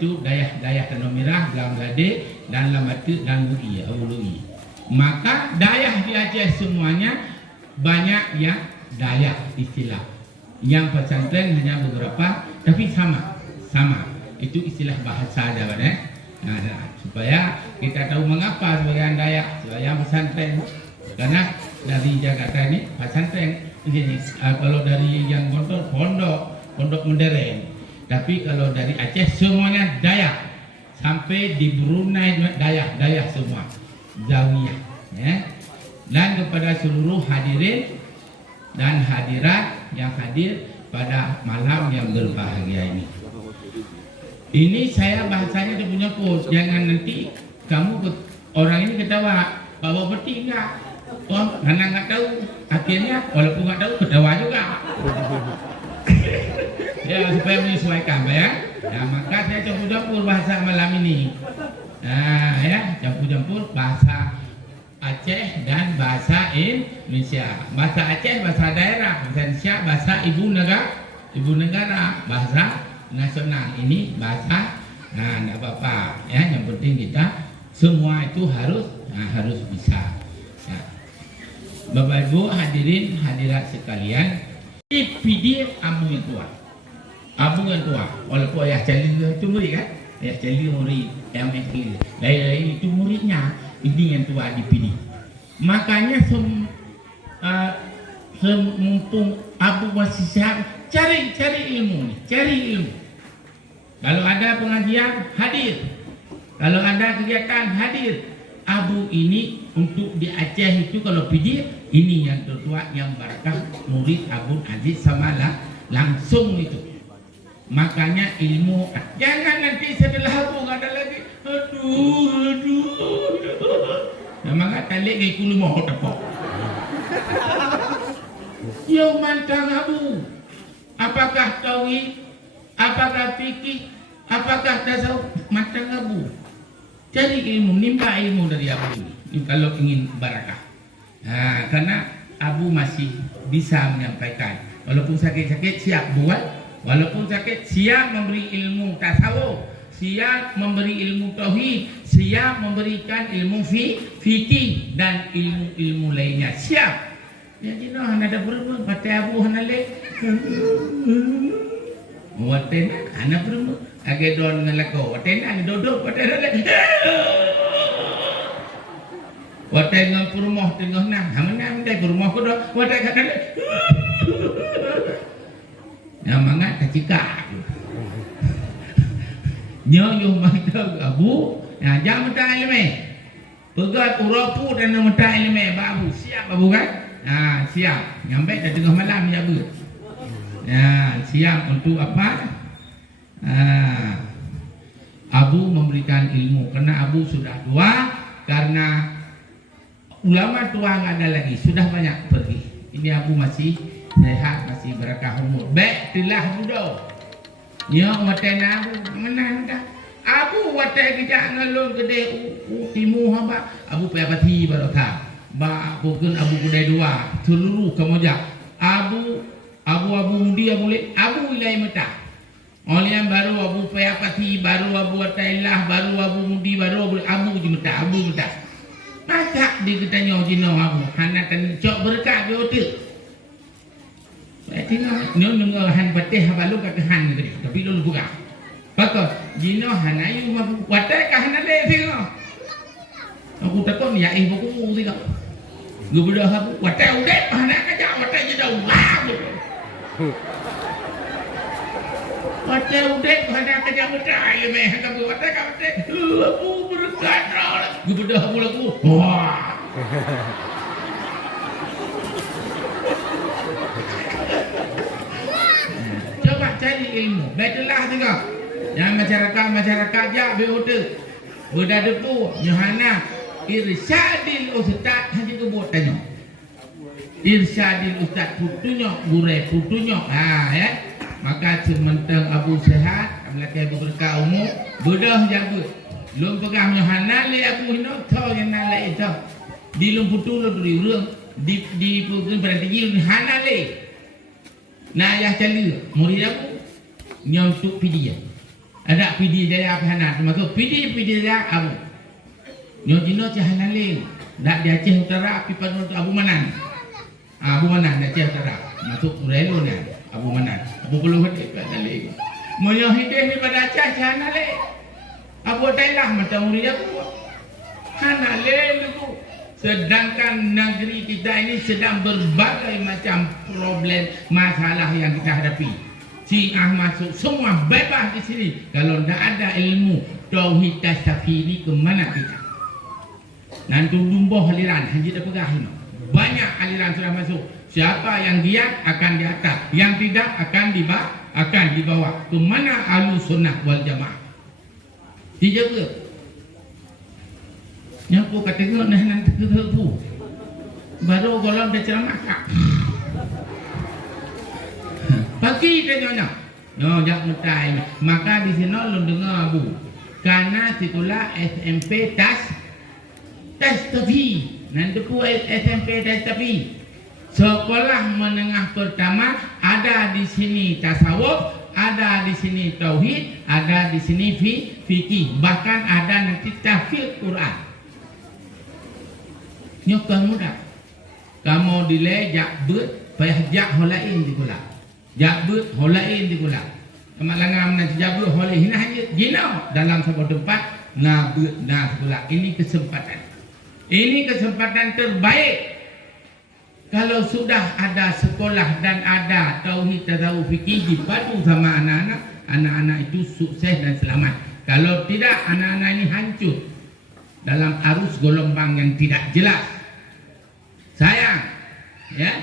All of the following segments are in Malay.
itu dayah Tanah Merah, Belang Gade, dan Lamatu dan Lui, Awului. Maka dayah di Aceh semuanya banyak yang dayah istilah. Yang pesantren hanya beberapa, tapi sama. Itu istilah bahasa aja, supaya kita tahu mengapa sebagian dayah, sebagian pesantren. Karena dari Jakarta ini pesantren. Kalau dari yang pondok modern. Tapi kalau dari Aceh semuanya Dayak. Sampai di Brunei Dayak semua. Zawiyah. Ya. Dan kepada seluruh hadirin dan hadirat yang hadir pada malam yang berbahagia ini. Ini saya bahasanya dia punya quote. Jangan nanti kamu orang ini ketawa. Bawa peti enggak? Oh, karena nggak tahu. Akhirnya walaupun nggak tahu ketawa juga. Ya supaya menyesuaikan ya. Nah, maka saya campur-campur bahasa malam ini. Nah, ya campur-campur bahasa Aceh dan bahasa Indonesia. Bahasa Aceh bahasa daerah, bahasa Indonesia bahasa ibu negara, bahasa nasional. Ini bahasa. Nah, enggak apa-apa ya. Yang penting kita semua itu harus bisa. Ya. Bapak Ibu hadirin hadirat sekalian, video abu yang tua, walaupun ayah cali itu murid kan, ayah cali murid yang MSK, lain itu muridnya, ini yang tua di PD. Makanya mumpung abu masih sehat, cari ilmu. Kalau ada pengajian hadir, kalau ada kegiatan hadir. Abu ini untuk di Aceh itu kalau PD ini yang tertua yang barakah murid Abu Aziz Samalah langsung itu. Makanya ilmu jangan nanti setelah Abu nggak ada lagi. Aduh. Memang talik ke kulu mau tepok. Yo mantang Abu. Apakah tauhid? Apakah fikih? Apakah tasawuf? Mantang Abu. Cari ilmu, nimba ilmu dari Abu ini kalau ingin barakah. Nah, karena Abu masih bisa menyampaikan. Walaupun sakit-sakit siap buat, walaupun sakit siap memberi ilmu tasawuf, siap memberi ilmu tauhid, siap memberikan ilmu fikih dan ilmu lainnya. Siap. Jadi no hana ada berumur, pakai Abu hana lek. Waten hana berumur. Agak don ngelako, waten ada dodok, waten ada. Waten ngam rumah tengah nah, hamana mendai rumah ko do, waten kata. Ya mangat kacika. Nyo yo mantau Abu, nah jam mata ilmu. Pegat urapu dan mata ilmu babu, siap Abu kan? Nah, siap. Nyampe dah tengah malam ya Bu. Nah, siap untuk apa? Abu memberikan ilmu karena Abu sudah tua, karena ulama tua nggak ada lagi, sudah banyak pergi. Ini Abu masih sehat, masih berkah umur. Baik, telah muda. Ya, waten Abu menang dah. Abu waten kita ngalung gede timu hamba. Abu payapati barokah. Bukan Abu kedai dua, seluruh kemojak. Abu dia boleh. Abu ilai mata. Oleh yang baru Abu Payapati, baru Abu Atailah, baru Abu Mudi, baru Abu Jumta. Masa dia ketanya Jino Abu, hana tan cok berkat beote. Saya tengok nyo nunggu han patih balu ka han gede, tapi dulu buka. Pakot Jino hana yu Abu watai ka hana le tengok. Aku takut ni ai buku tengok. Gubernur Abu watai udet hana ka ja watai je dah wah. Watai udet hana ka ja watai me ka bu watai ka watai. Abu berkat lah. Gubernur Abu lagu. Wah. Coba cari ilmu. Baiklah tengok. Yang masyarakat je beote. Berdada tu Yohana irsyadil ustaz hanya tu buat tanya. Irsyadil ustaz putunya, gure putunya. Ya. Maka sementang Abu sehat, melakai berkah umur, bedah jaga. Lum pegang Yohana le Abu hino tahu yang nalai itu. Di lum putu lo duri urang di pukul berarti Yohana le. Nah ya cali murid aku nyontuk pidia. Ada pidi daya Hana termasuk pidi daya Abu. Nyo Jino Cahanalin. Dak di Aceh Utara api panu Abu Manan. Abu Manan di Aceh Utara. Masuk Urelo ni Abu Manan. Abu belum hidih Cahanalin. Moyo hidih ni pada Aceh Cahanalin. Abu Tailah macam murid aku. Hanalin tu. Sedangkan negeri kita ini sedang berbagai macam problem masalah yang kita hadapi. Syiah masuk semua bebas di sini. Kalau tidak ada ilmu tauhid tasawuf ke mana kita? Nanti lumbuh aliran haji dah pegah ini. Banyak aliran sudah masuk. Siapa yang giat akan di atas, yang tidak akan di bawah. Ke mana Ahlus Sunnah wal Jamaah? Dijaga. Yang aku kata tengok nanti tu. Baru golong dah ceramah kak. Pagi tengoknya. No, jak mutai. Maka di sini lu dengar Abu. Karena situlah SMP tas tepi. Nanti pun SMP tas tepi. Sekolah menengah pertama ada di sini tasawuf, ada di sini tauhid, ada di sini fikih, bahkan ada nanti tafsir Quran. Nyokang muda. Kamu dile jak bet payah jak holain di kula. Jak bet holain di kula. Kamu langam nanti jak bet holain hina hanya gina dalam sebuah tempat na bet na kula. Ini kesempatan. Ini kesempatan terbaik. Kalau sudah ada sekolah dan ada tauhid tasawuf fikih dipadu sama anak-anak itu sukses dan selamat. Kalau tidak anak-anak ini hancur dalam arus gelombang yang tidak jelas. Sayang, ya,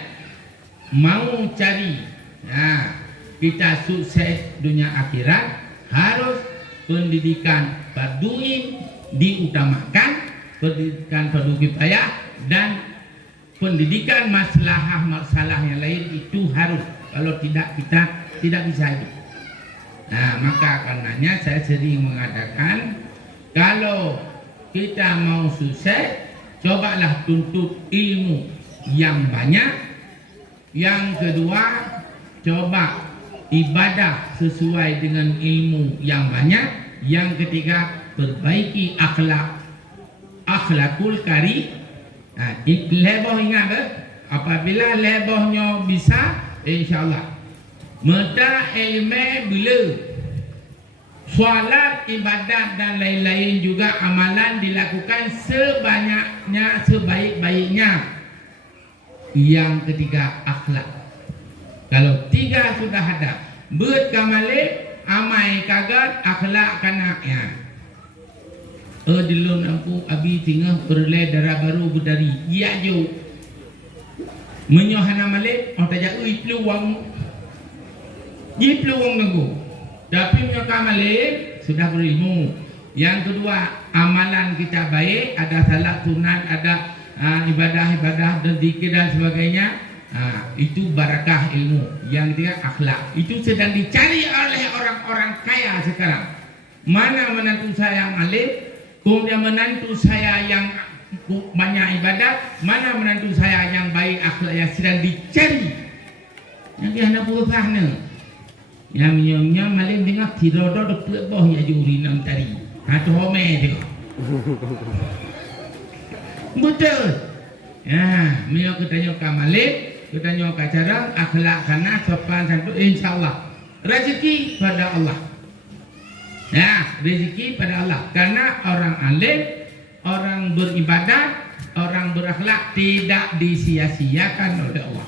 mau cari, ya, kita sukses dunia akhirat harus pendidikan farduin diutamakan, pendidikan fardu kifayah dan pendidikan masalah yang lain itu harus. Kalau tidak kita tidak bisa hidup. Nah, maka karenanya saya sering mengatakan kalau kita mau sukses, cobalah tuntut ilmu yang banyak. Yang kedua, coba ibadah sesuai dengan ilmu yang banyak. Yang ketiga, perbaiki akhlakul karim. Nah, leboh ingat apabila lebohnya bisa, insyaAllah. Mata ilmu bila solat, ibadat dan lain-lain juga amalan dilakukan sebanyaknya, sebaik-baiknya. Yang ketiga, akhlak. Kalau tiga sudah ada, bet kamale, amai kagat, akhlak kanaknya. Dilun aku abi tinggal berle darah baru berdari. Ya jo. Menyohana male, orang tajak peluang. Ji peluang nunggu. Tapi menyohana male sudah berilmu. Yang kedua, amalan kita baik, ada salat sunat, ada ibadah-ibadah dan zikir dan sebagainya. Itu barakah ilmu. Yang ketiga, akhlak. Itu sedang dicari oleh orang-orang kaya sekarang. Mana menantu saya yang alim? Kemudian menantu saya yang banyak ibadah, mana menantu saya yang baik akhlak, yang sedang dicari. Yang dia nak berusaha ni. Yang minumnya malam dengar tirodo dek boh ya juri nam tadi. Hatu home tengok. Betul. Ya, minum kita nyoka malam, kita nyoka cara akhlak kana sopan santun, insyaallah. Rezeki pada Allah. Ya, rezeki pada Allah. Karena orang alim, orang beribadat, orang berakhlak tidak disia-siakan oleh Allah.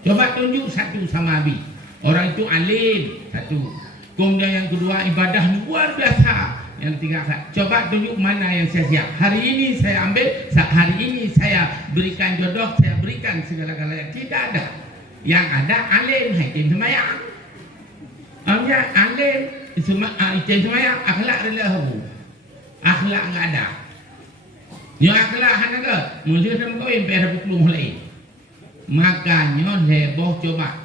Coba tunjuk satu sama Abi. Orang itu alim, satu. Kemudian yang kedua ibadah luar biasa. Yang ketiga, coba tunjuk mana yang sia-sia. Hari ini saya ambil, hari ini saya berikan jodoh, saya berikan segala-galanya. Tidak ada. Yang ada alim, hakim semayang. Amnya alim. Item semayang akhlak relahu. Akhlak enggak ada. Yang akhlak hanya ke mesti sama kau yang pada pukul mulai. Makanya heboh coba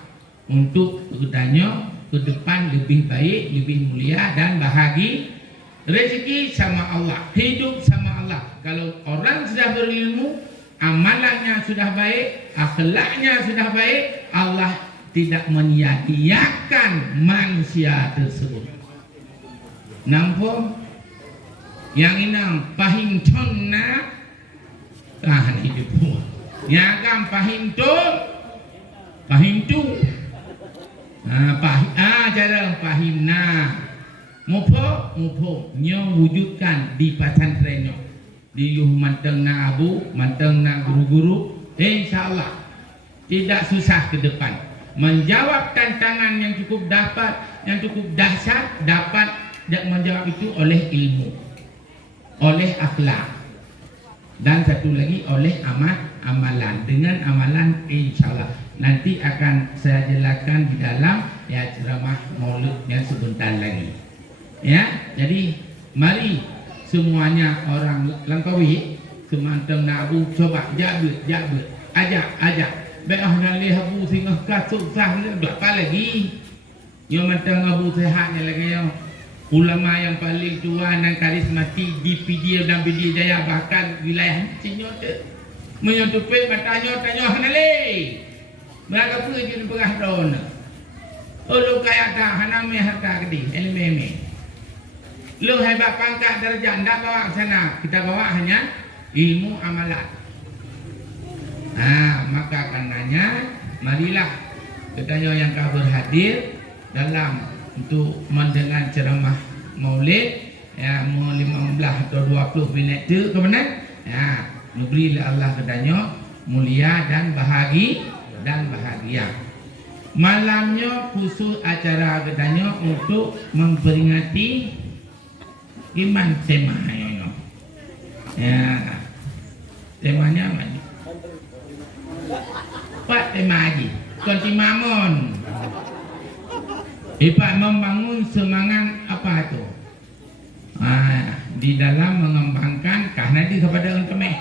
untuk bertanya ke depan lebih baik, lebih mulia dan bahagia. Rezeki sama Allah, hidup sama Allah. Kalau orang sudah berilmu, amalannya sudah baik, akhlaknya sudah baik, Allah tidak menyia-nyiakan manusia tersebut. Nampak yang inang pahington na ini pun yang kan pahintu cara pahimna mupo nyo wujudkan di pesantren nyo di yuh manteng na abu manteng na guru-guru insyaallah tidak susah ke depan menjawab tantangan yang cukup dahsyat dapat menjawab itu oleh ilmu, oleh akhlak, dan satu lagi oleh amalan. Dengan amalan insyaallah nanti akan saya jelaskan di dalam ya ceramah Maulid yang sebentar lagi. Ya, jadi mari semuanya orang Langkawi semantang nabu coba jabut ajak beah nalih abu singah kasuk sah apa lagi yo mantang abu sehatnya lagi yo ulama yang paling tua dan karismatik di PDI dan PDI Jaya bahkan wilayah Cinyota menyentupi matanya tanya nalih mereka pun jadi berah don lu kaya dah haname harta gede elmeme lu hebat pangkat darjah ndak bawa ke sana kita bawa hanya ilmu amalan. Maka karenanya marilah katanya yang kau berhadir dalam untuk mendengar ceramah Maulid ya mau 15 atau 20 minit tu ke mana ya berilah Allah katanya mulia dan bahagia. Malamnya khusus acara katanya untuk memperingati iman tema ya temanya apa ni Pak tema haji konti mamon Pak membangun semangat apa tu di dalam mengembangkan karena di kepada untame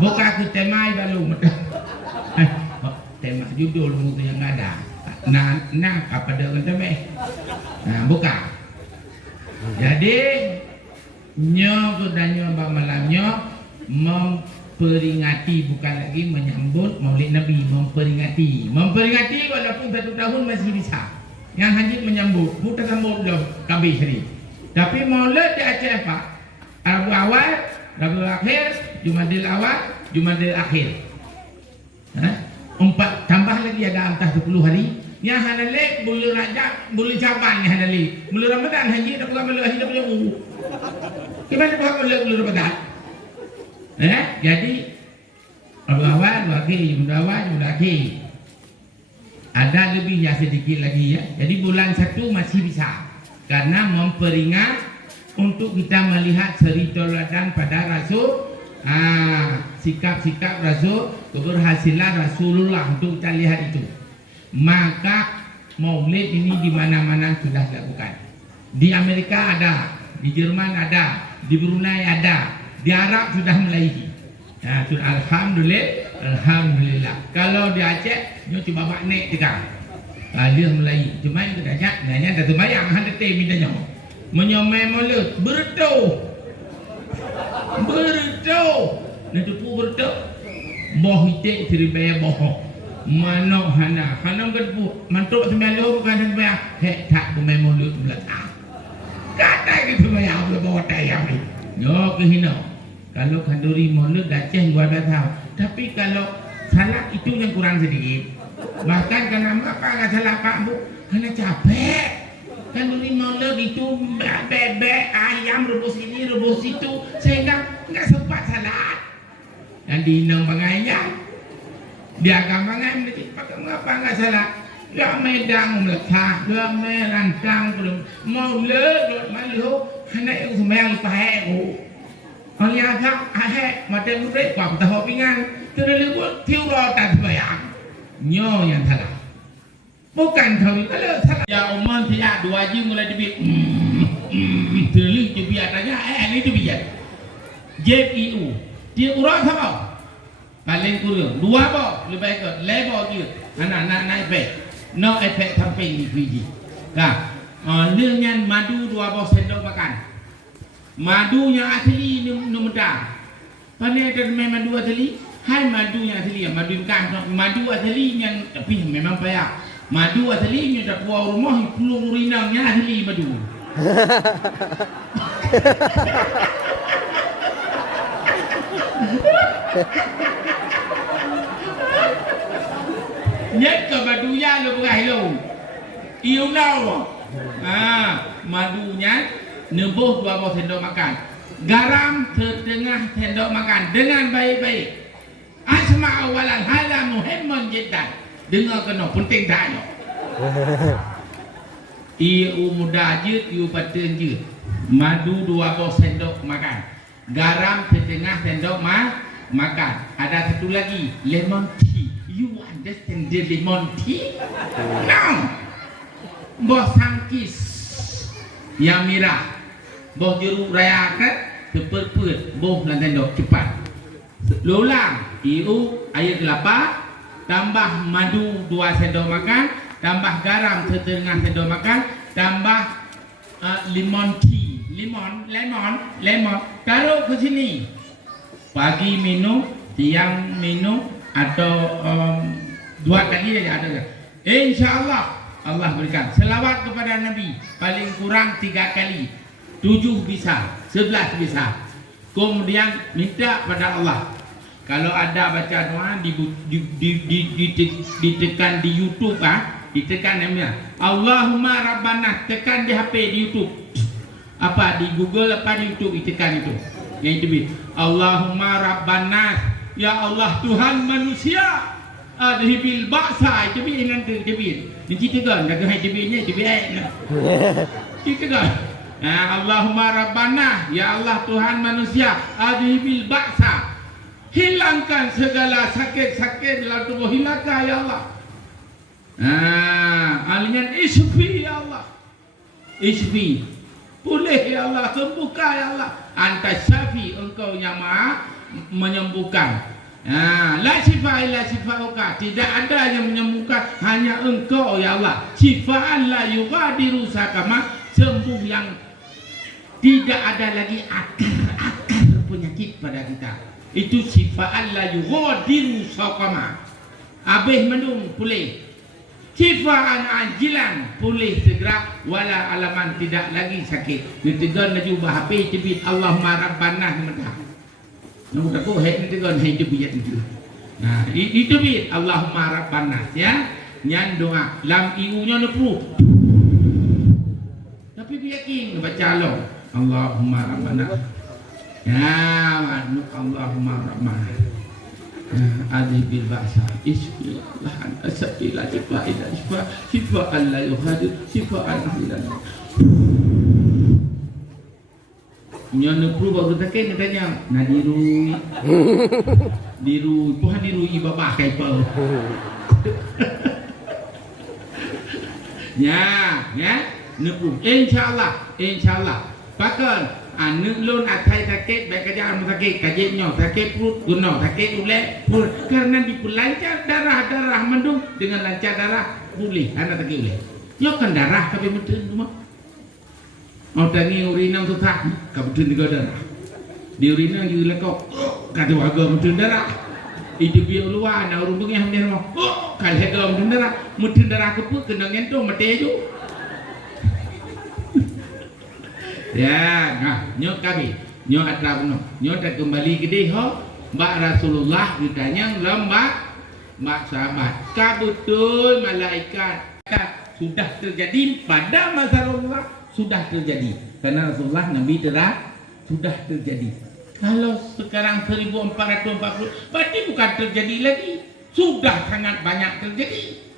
bukan ke tema baru tema judul itu yang ada nah kepada untame bukan jadi nyo kedanyo malamnya memperingati bukan lagi menyambut Maulid Nabi memperingati walaupun 1 tahun masih bisa yang haji menyambut bukan sambut dah kabeh hari tapi Maulid di Aceh Pak Rabu awal Rabu akhir Jumadil awal Jumadil akhir 4 tambah lagi ada entah 10 hari yang hanale bulan Rajab bulan Syaban yang hanale bulan Ramadan haji dah bukan bulan hidup jauh gimana bukan bulan Ramadan jadi Rabu awal akhir Jumadil awal Jumadil akhir ada lebihnya sedikit lagi ya jadi bulan 1 masih bisa karena memperingat untuk kita melihat seri teladan pada Rasul sikap-sikap Rasul keberhasilan Rasulullah untuk kita lihat itu maka Maulid ini di mana-mana sudah dilakukan di Amerika ada di Jerman ada di Brunei ada di Arab sudah mulai Alhamdulillah kalau di Aceh nyo coba baknek kita dia mulai cuma itu dah nanya dah sembayang hande teh mintanya menyomai mulut berdo nanti pu berdo boh itik diribaya boh manok hana berbu mantuk sembilan bukan sembilan tak bermain mulut belakang kata gitu sembayang bawa tayang ni yo kehina kalau kanduri mulut Aceh luar biasa tapi kalau salah itu yang kurang sedikit bahkan kenapa enggak salah Pak Bu karena capek kanduri mulut itu bebek ayam rebus ini rebus itu sehingga enggak sempat salat yang diinang bangainya dia gampangan mengapa enggak salah ya medang melekat dia merancang belum mulut malu hanya yang sembahyang pahe kalau yang agak mata murid kau tahu pingan terlalu tiu rotan sembahyang nyo yang salah bukan kau kalau salah ya umum tidak 2 jam mulai dibit terlalu jebiat aja ini tu bijak JPU dia urang sama paling kurang 2 bo lebih baik lebar dia anak naik baik no efek sampai di Fiji nah lirnya madu 2 bo sendok makan madunya asli numeda pane ada madu asli hai madunya asli madu kan madu asli yang tapi memang payah madu asli nya dah puau rumah pulung rinangnya asli madu Nhất ke madunya lu berah lu. Iu nau. Madunya nebuh 2 sendok makan. Garam setengah sendok makan dengan baik-baik. Asma awalan hala muhimmun jiddan. Dengar kena penting tak yo. Iu muda je, iu paten je. Madu 2 sendok makan. Garam setengah sendok makan. Ada satu lagi, lemon tea. You understand the lemon tea? No. Boh sangkis yang merah. Boh jeruk raya kan? Terperput. Boh dan sendok cepat. Lulang. Iu air kelapa. Tambah madu 2 sendok makan. Tambah garam setengah sendok makan. Tambah lemon tea. Lemon. Taruh ke sini. Pagi minum, siang minum, atau 2 kali saja ada. InsyaAllah Allah berikan. Selawat kepada Nabi paling kurang 3 kali. 7 bisa, 11 bisa. Kemudian minta pada Allah. Kalau ada baca doa ditekan di YouTube, ditekan namanya Allahumma Rabbana, tekan di HP di YouTube. Apa di Google apa di YouTube ditekan itu. Yang itu Allahumma Rabbana, ya Allah Tuhan manusia, adhibil ba'sa, itu nanti itu. Ni kita kan dah hai jebinnya jebin. Kita kan. Allahumma Rabbana, ya Allah Tuhan manusia, adhibil ba'sa. Hilangkan segala sakit-sakit dalam tubuh, hilangkan ya Allah. Alian isfi ya Allah. Isfi. Pulih ya Allah, sembuhkan ya Allah. Anta syafi, engkau yang maha menyembuhkan. La syifa illa syifauka. Tidak ada yang menyembuhkan, hanya engkau ya Allah. Syifaan la yughadiru sakama. Sembuh yang tidak ada lagi akar penyakit pada kita. Itu syifaan la yughadiru sakama. Habis mendung pulih. Syifaan ajilan, pulih segera, wala alaman, tidak lagi sakit. Nitegan laju bahapih cebit Allahumma Rabbana sementara. Namun aku nitegan hai cebit itu. Nah, itu bit Allahumma Rabbana ya. Nyan doa lam iunya lepu. Tapi biakin baca lo Allahumma Rabbana. Ya, Allahumma Rabbana. Adhibil ba'sa isfi lahan asabila syifa'an la yuhadir syifa'an ahlilan. Nyono pru baru taken katanya nadirui Tuhan dirui babah kai pa. Ya nepru insyaallah pakan anu lon atai sakit baik kerja anu sakit kajitnya sakit perut guna sakit ulek perut karena dipelancar darah mendung dengan lancar darah pulih anak sakit ulek yo kan darah tapi mendung cuma mau tangi urinang susah kabutun juga darah di urinang juga lekok kata warga mendung darah itu biar luar na urung bengi hamdir mau kalau hega mendung darah keput kena ngento mate ju. Ya, nyok kami, nyok atrabno, nyok dah kembali ke dia, Mbak Rasulullah ditanya Mbak sahabat, kabutul malaikat sudah terjadi pada masa Rasulullah, sudah terjadi. Karena Rasulullah Nabi sudah terjadi. Kalau sekarang 1440, berarti bukan terjadi lagi, sudah sangat banyak terjadi.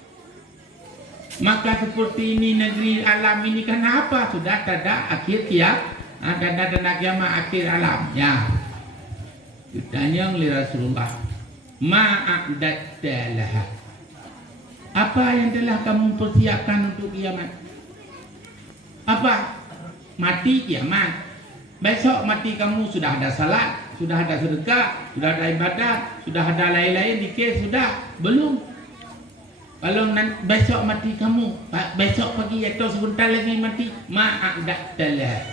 Maka seperti ini negeri alam ini kan apa? Sudah ada akhir kiamat, ada kiamat akhir alam. Ya. Ditanya oleh Rasulullah, ma'adatta laha. Apa yang telah kamu persiapkan untuk kiamat? Apa? Mati kiamat. Besok mati kamu sudah ada salat, sudah ada sedekah, sudah ada ibadat, sudah ada lain-lain dikir, sudah belum? Kalau besok mati kamu, besok pagi atau sebentar lagi mati, ma'adattalah.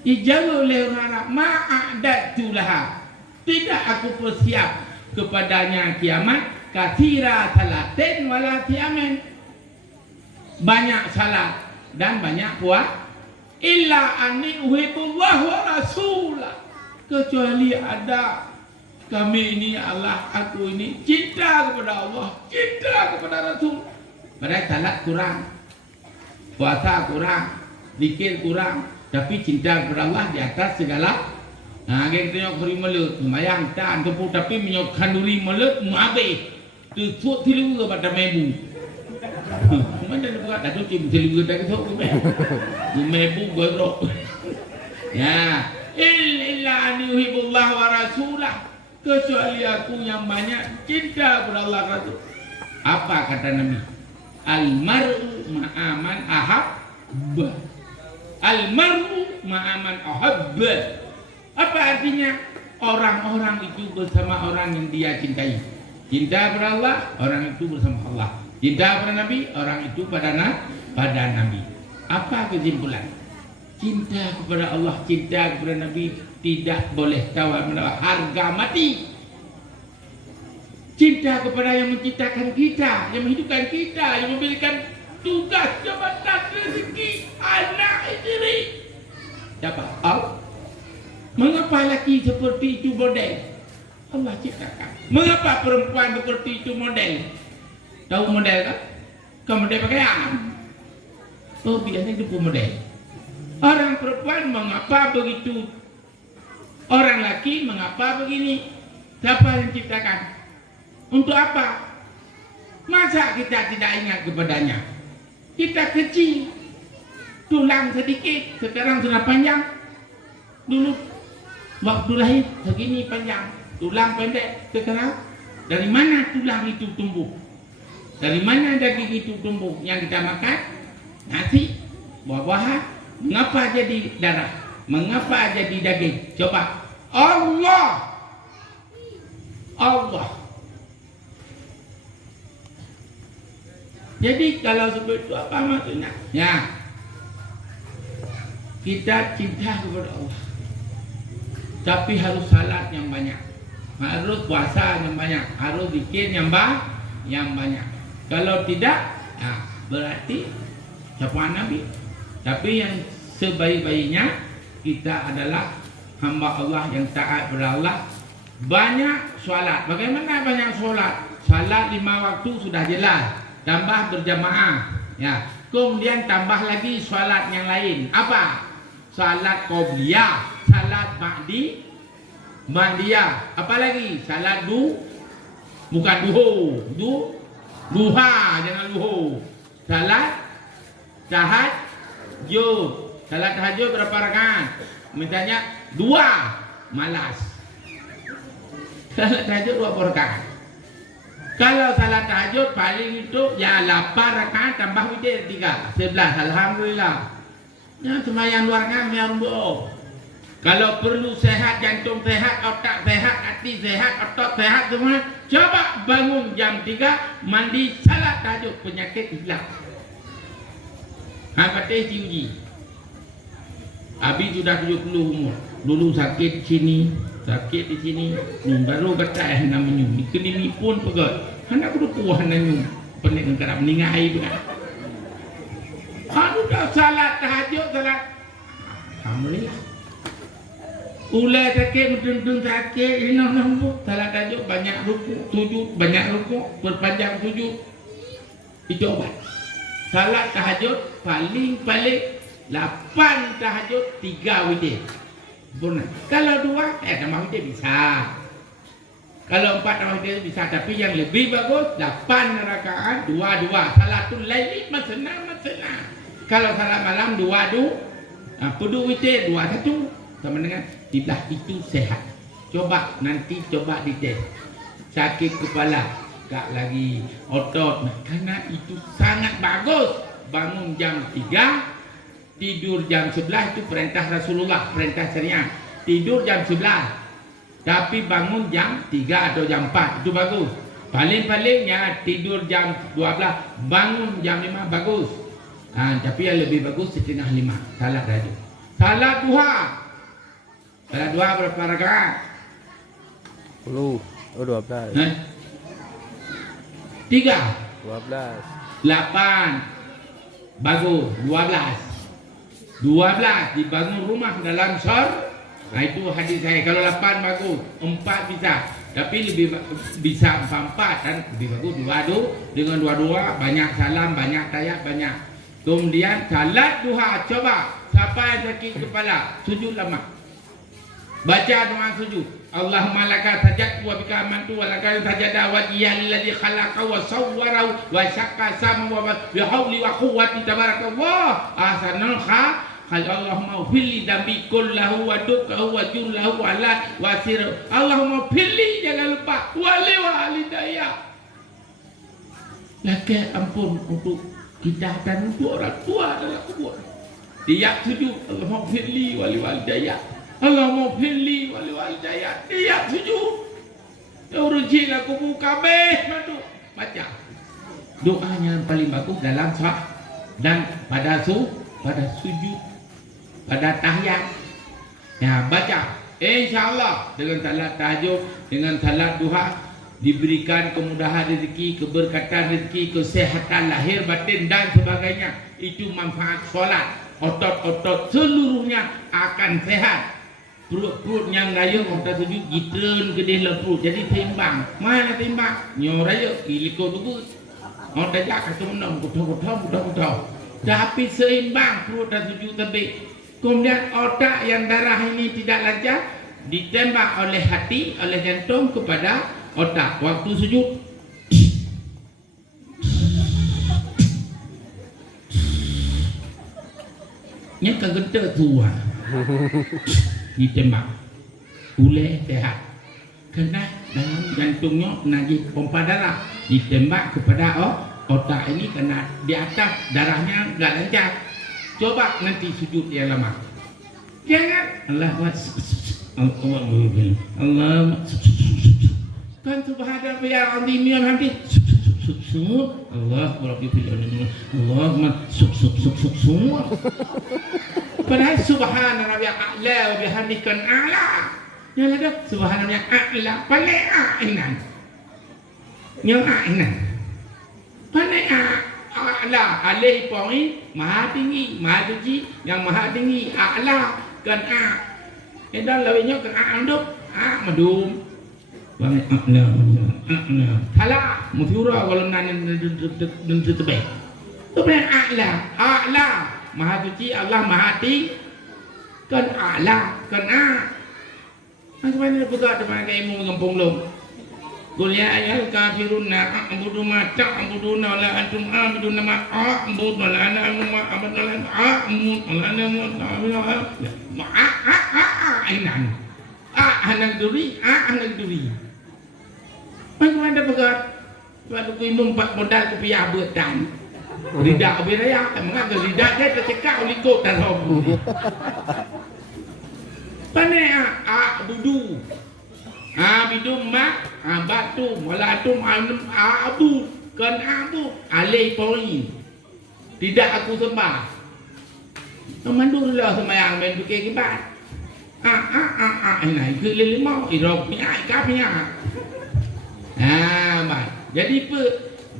Dijawab oleh orang Arab, ma'adattulah. Tidak aku persiap kepadanya kiamat, kathira salatin wala tiamen. Banyak salat dan banyak illa anni uhibbullah wa rasulah, kecuali ada kami ini, Allah, aku ini cinta kepada Allah, cinta kepada Rasul. Padahal salat kurang, puasa kurang, zikir kurang, tapi cinta kepada Allah di atas segala. Nah, kita nyok hari melut, mayang tan kepu, tapi menyok kanduri melut muabe, tu suat tilu ke pada mebu. Mana nak buat? Dah tu tilu dah kita tu mebu gorok. Ya, illa an yuhibbullah wa rasulah, kecuali aku yang banyak cinta kepada Allah Rasul. Apa kata Nabi? Al-mar'u ma'aman ahabba. Al-mar'u ma'aman ahabba. Apa artinya? Orang-orang itu bersama orang yang dia cintai. Cinta kepada Allah, orang itu bersama Allah. Cinta kepada Nabi, orang itu pada Nabi. Apa kesimpulan? Cinta kepada Allah, cinta kepada Nabi tidak boleh tawar-menawar, harga mati. Cinta kepada yang menciptakan kita, yang menghidupkan kita, yang memberikan tugas, jabatan, rezeki, anak, istri. Siapa? Allah. Mengapa laki seperti itu model? Allah ciptakan. Mengapa perempuan seperti itu model? Tahu model kan? Kau model pakaian. Oh, biasanya itu model. Orang perempuan mengapa begitu? Orang laki mengapa begini? Siapa yang ciptakan? Untuk apa? Masa kita tidak ingat kepadanya? Kita kecil, tulang sedikit, sekarang sudah panjang. Dulu waktu lahir segini panjang, tulang pendek. Sekarang dari mana tulang itu tumbuh? Dari mana daging itu tumbuh? Yang kita makan nasi, buah-buahan. Mengapa jadi darah? Mengapa jadi daging? Coba. Allah. Jadi kalau seperti itu apa maksudnya? Ya, kita cinta kepada Allah, tapi harus salat yang banyak, harus puasa yang banyak, harus zikir yang banyak. Kalau tidak, ya, berarti siapa Nabi. Tapi yang sebaik-baiknya kita adalah hamba Allah yang taat kepada Allah. Banyak solat. Bagaimana banyak solat? Salat 5 waktu sudah jelas. Tambah berjamaah, ya. Kemudian tambah lagi solat yang lain. Apa? Salat qobliyah, salat ba'diyah. Apa lagi? Salat bukan duha, jangan duha. Salat tahajud. Salat tahajud berapa rakaat? Misalnya 2, malas. Salat tahajud 2 rakaat. Kalau salat tahajud paling itu ya 8 rakaat tambah witir 3, 11. Alhamdulillah. Ya, sembahyang luar ngam ya rumbo. Kalau perlu sehat, jantung sehat, otak sehat, hati sehat, otot sehat semua, coba bangun jam 3, mandi, salat tahajud, penyakit hilang. Patih diuji. Abi sudah 70 umur. Dulu sakit sini, sakit di sini. Baru kata namanya kenimi pun pegat. Anak kudu kuah nanyu. Pening kerap meningai bukan. Anu dah salat tahajud salat. Alhamdulillah. Ulai sakit betul-betul sakit. Ini salat tahajud banyak rukuk, sujud, banyak rukuk, berpanjang sujud. Itu obat. Salat tahajud paling 8 tahajud 3 witir. Benar. Kalau 2 tambah witir bisa. Kalau 4 tambah witir bisa, tapi yang lebih bagus 8 rakaat 2. Salatul laili masna. Kalau salat malam 2. Pudu witir 2-1 sama dengan dibelah itu sehat. Coba nanti coba dites. Sakit kepala, tak lagi otot, karena itu sangat bagus. Bangun jam 3, tidur jam 11, itu perintah Rasulullah, perintah syariah. Tidur jam 11, tapi bangun jam 3 atau jam 4, itu bagus. Paling-palingnya tidur jam 12, bangun jam 5, bagus. Tapi yang lebih bagus setengah 5, salat tahajud. Salat duha. Salat duha berapa rakaat? 10. Oh 12. 3. 12. 8. Bagus. 12. 12 dibangun rumah dalam sor. Nah, itu hadis saya. Kalau 8 bagus, 4 bisa. Tapi lebih bisa 4 dan lebih bagus 2 dengan 2 banyak salam, banyak tayat, banyak. Kemudian salat duha, coba siapa yang sakit kepala sujud lama. Baca doa sujud. Allahumma laka sajadtu wa bika amantu wa laka sajada wa iyalladzi khalaqa wa sawwara wa syaqqa sama wa bi hauli wa quwwati tabarakallah ahsanul khaliqin. Allahumma fili dambi kullahu wa dukkahu wa jullahu wa la wasir. Allahumma fili, jangan lupa wali walidayah. Laki ampun untuk kita dan untuk orang tua dalam kubur. Dia sujud Allahumma fili wali walidayah. Allahumma fili wali walidayah. Dia sujud. Urujil aku buka madu. Baca doanya yang paling bagus dalam sah dan pada sujud, pada tahiyat. Ya, baca. InsyaAllah dengan salat tahajud, dengan salat duha diberikan kemudahan rezeki, keberkatan rezeki, kesehatan lahir batin dan sebagainya. Itu manfaat solat. Otot-otot seluruhnya akan sehat. Perut-perut yang raya orang sujud gitren ke dalam perut. Jadi seimbang. Mana seimbang? Nyor raya iliko tu. Orang tajak kata menang kutau. Tapi seimbang perut dan sujud terbit. Kemudian otak yang darah ini tidak lancar ditembak oleh hati, oleh jantung kepada otak. Waktu sujud nya kagenta tua ditembak boleh sehat karena dalam jantungnya najis pompa darah ditembak kepada otak ini karena di atas darahnya enggak lancar. Coba nanti sujud yang lama. Jangan Allah kan subhanallah ya azim ya hamdi Allah rabbi fil alamin Allahumma semua. Padahal subhanallah ya a'la wa bihamdika a'la. Yang ada subhanallah ya a'la paling a'nan. Yang a'nan. Paling a'la alih poin maha tinggi, maha suci, yang maha tinggi a'la kan dan lawannya kan a'anduk madum. Bang a'la. Salah musyura kalau nan terbaik. Tu paling a'la. Maha suci Allah maha tinggi kan a'la kan macam mana buka depan ilmu mengampung lom. Qul ya ayyuhal kafirun la a'budu ma ta'buduna la antum a'buduna ma a'budu la ana ma a'budu la a'budu la ana anak duri. Macam mana buka waktu ku minum 4 modal ku piah berdan. Lidah beraya, mengapa lidah dia tercekak ulikut dan hobi. Panai budu, bidum mak, batu, malatum, abu, kan abu, alih poi. Tidak aku sembah. Mandulah semayang main bukai kibat. Ini kelima, irok punya, ikat punya. Jadi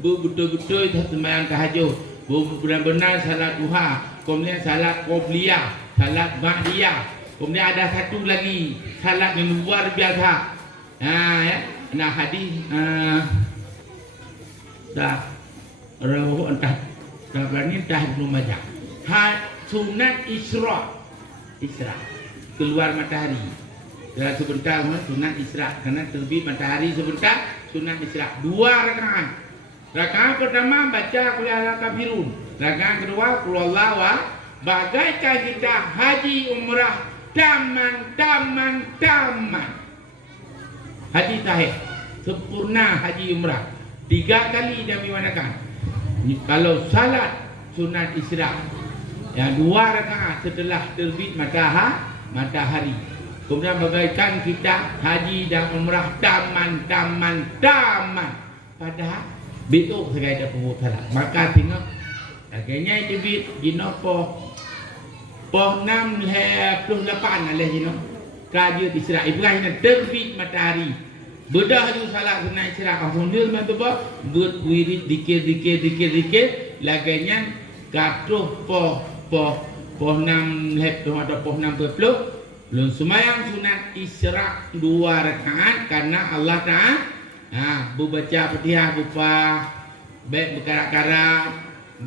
betul-betul sembahyang tahajud, benar-benar salat duha, kemudian salat qobliyah, salat ba'diyah, kemudian ada satu lagi salat yang luar biasa. Nah hadis dah rawu entah berani dah belum baca. Sunat Isra keluar matahari. Dalam sebentar sunat Isra karena terbit matahari sebentar sunat Isra 2 rakaat. Rakaat pertama baca qul ya kafirun. Rakaat kedua qul huwallahu bagaikan kita haji umrah taman. Haji sahih sempurna haji umrah 3 kali dimandakan. Kalau salat sunat Isra yang 2 rakaat setelah terbit matahari. Kemudian bagaikan kita haji dan umrah taman. Padahal betul sekali dah pun salah. Maka tengok agaknya itu bit jino poh 6 28 alih jino. Kaji Isra Ibrahim terbit matahari. Bedah ju salat sunat Isra alhamdulillah mantap buat wirid dikir laganya katuh poh poh 6 lep tu ada poh 6 peluk belum semayang sunat isyraq 2 rakaat karena Allah Ta'ala baca Fatihah bupa baik berkarak-karak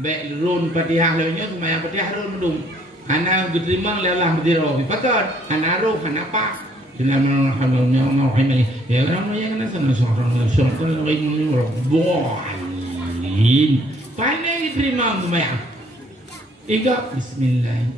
baik run Fatihah lainnya semayang Fatihah run medung ana diterima lelah berdiro bipakat ana roh ana apa Bismillahirrahmanirrahim ya kan yang kena sana seorang ini bolin paling diterima semayang Iga Bismillah